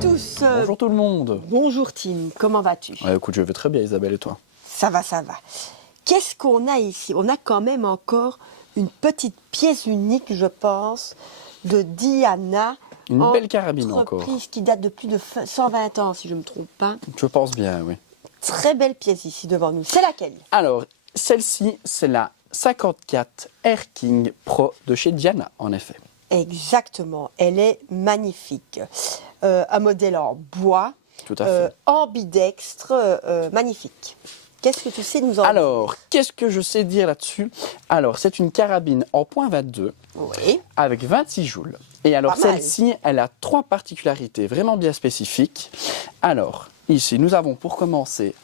tous. Bonjour tout le monde. Bonjour Tim, comment vas-tu? Écoute, je vais très bien Isabelle et toi? Ça va, ça va. Qu'est-ce qu'on a ici? On a quand même encore une petite pièce unique, je pense, de Diana. Une belle carabine encore. Entreprise qui date de plus de 120 ans, si je ne me trompe pas. Je pense bien, oui. Très belle pièce ici devant nous. C'est laquelle? Alors, celle-ci, c'est la 54 Air King Pro de chez Diana, en effet. Exactement, elle est magnifique. Un modèle en bois, Tout à fait. ambidextre, magnifique. Qu'est-ce que tu sais nous en dire? Alors, qu'est-ce que je sais dire là-dessus? Alors, c'est une carabine en .22 Oui. avec 26 joules. Et alors, Pas mal. celle-ci, elle a 3 particularités vraiment bien spécifiques. Alors, ici, nous avons pour commencer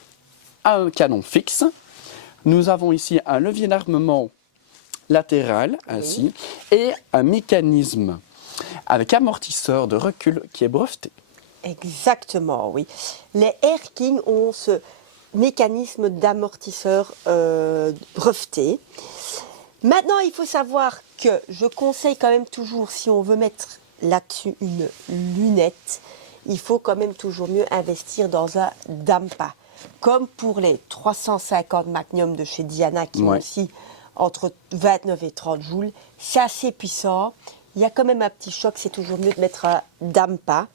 un canon fixe. Nous avons ici un levier d'armement latéral, ainsi, et un mécanisme avec amortisseur de recul qui est breveté. Exactement, oui. Les Air King ont ce mécanisme d'amortisseur breveté. Maintenant, il faut savoir que je conseille quand même toujours, si on veut mettre là-dessus une lunette, il faut quand même toujours mieux investir dans un Dampa. Comme pour les 350 Magnum de chez Diana, qui ont aussi entre 29 et 30 joules. C'est assez puissant. Il y a quand même un petit choc, c'est toujours mieux de mettre un Dampa,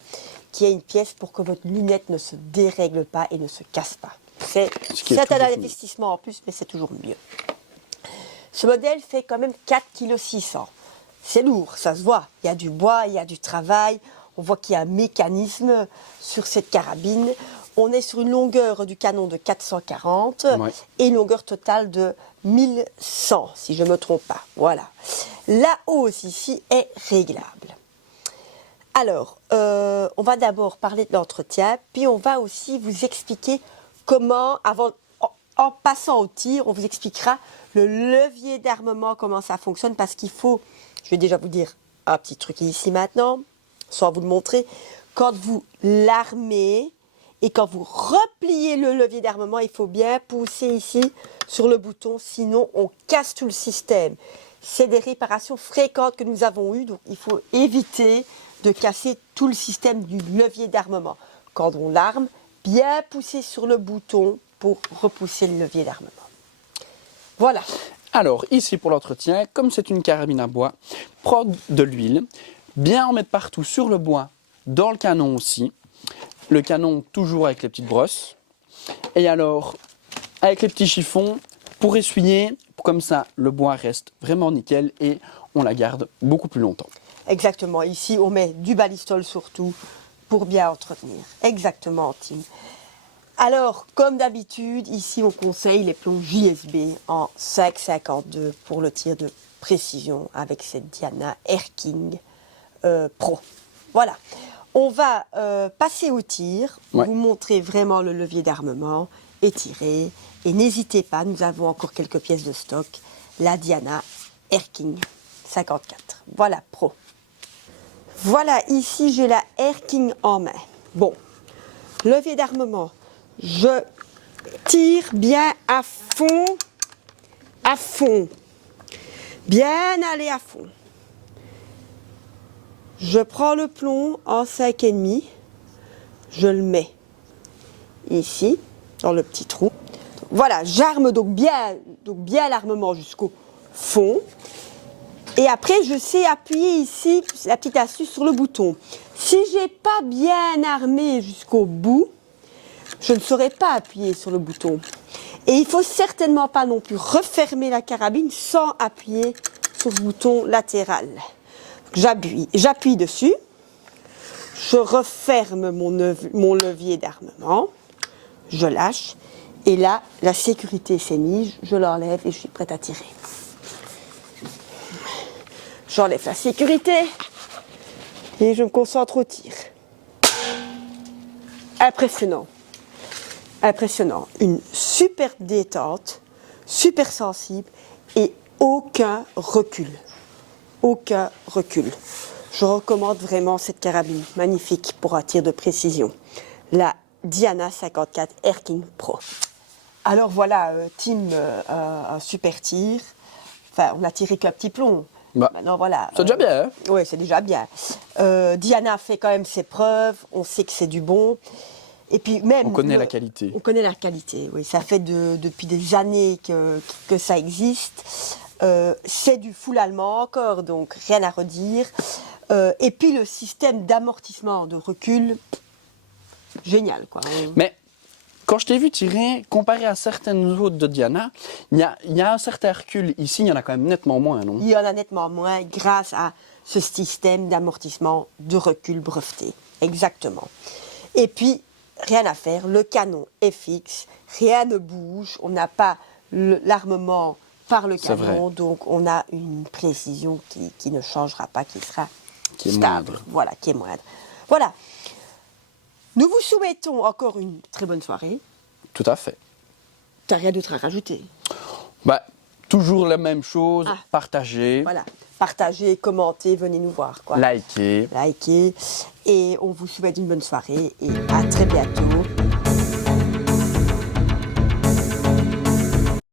qui est une pièce pour que votre lunette ne se dérègle pas et ne se casse pas. C'est un investissement en plus, mais c'est toujours mieux. Ce modèle fait quand même 4,6 kg. C'est lourd, ça se voit. Il y a du bois, il y a du travail. On voit qu'il y a un mécanisme sur cette carabine. On est sur une longueur du canon de 440 et une longueur totale de 1100, si je ne me trompe pas. Voilà. La hausse ici est réglable. Alors, on va d'abord parler de l'entretien, puis on va aussi vous expliquer comment, en passant au tir, on vous expliquera le levier d'armement, comment ça fonctionne, parce qu'il faut, je vais déjà vous dire un petit truc ici maintenant, sans vous le montrer, quand vous l'armez et quand vous repliez le levier d'armement, il faut bien pousser ici sur le bouton, sinon on casse tout le système. C'est des réparations fréquentes que nous avons eues, donc il faut éviter de casser tout le système du levier d'armement. Quand on l'arme, bien pousser sur le bouton pour repousser le levier d'armement. Voilà. Alors, ici pour l'entretien, comme c'est une carabine à bois, prendre de l'huile, bien en mettre partout sur le bois, dans le canon aussi. Le canon toujours avec les petites brosses. Et alors, avec les petits chiffons, pour essuyer, comme ça, le bois reste vraiment nickel et on la garde beaucoup plus longtemps. Exactement. Ici, on met du balistol surtout pour bien entretenir. Exactement, Tim. Alors, comme d'habitude, ici, on conseille les plombs JSB en 5,52 pour le tir de précision avec cette Diana Air King Pro. Voilà. On va passer au tir, vous montrer vraiment le levier d'armement et tirer. Et n'hésitez pas, nous avons encore quelques pièces de stock. La Diana Air King 54. Voilà, Pro. Voilà, ici, j'ai la Air King en main. Bon, levier d'armement. Je tire bien à fond, bien aller à fond. Je prends le plomb en 5,5, je le mets ici, dans le petit trou. Voilà, j'arme donc bien l'armement jusqu'au fond. Et après, je sais appuyer ici, la petite astuce sur le bouton. Si je n'ai pas bien armé jusqu'au bout, je ne saurais pas appuyer sur le bouton. Et il ne faut certainement pas non plus refermer la carabine sans appuyer sur le bouton latéral. J'appuie dessus, je referme mon levier d'armement, je lâche, et là, la sécurité s'est mise, je l'enlève et je suis prête à tirer. J'enlève la sécurité et je me concentre au tir. Impressionnant. Impressionnant. Une super détente, super sensible et aucun recul. Aucun recul. Je recommande vraiment cette carabine magnifique pour un tir de précision. La Diana 54 Air King Pro. Alors voilà, Tim, un super tir. Enfin, on n'a tiré qu'un petit plomb. Bah, Maintenant, voilà. c'est déjà bien. Hein. Oui, c'est déjà bien. Diana fait quand même ses preuves. On sait que c'est du bon. Et puis même... On connaît la qualité. On connaît la qualité, oui. Ça fait depuis des années que ça existe. C'est du full allemand encore, donc rien à redire. Et puis le système d'amortissement de recul, génial, quoi. Mais quand je t'ai vu tirer, comparé à certaines autres de Diana, il y a un certain recul. Ici, il y en a quand même nettement moins, non? Il y en a nettement moins grâce à ce système d'amortissement de recul breveté. Exactement. Et puis, rien à faire, le canon est fixe, rien ne bouge, on n'a pas l'armement par le C'est canon, vrai. donc on a une précision qui ne changera pas, qui sera Qui est stable. moindre. Voilà, qui est moindre. Voilà. Nous vous souhaitons encore une très bonne soirée. Tout à fait. Tu n'as rien d'autre à rajouter? Bah, toujours la même chose, Ah. partager, Voilà. Partagez, commentez, venez nous voir, quoi. liker. Likez. Et on vous souhaite une bonne soirée et à très bientôt.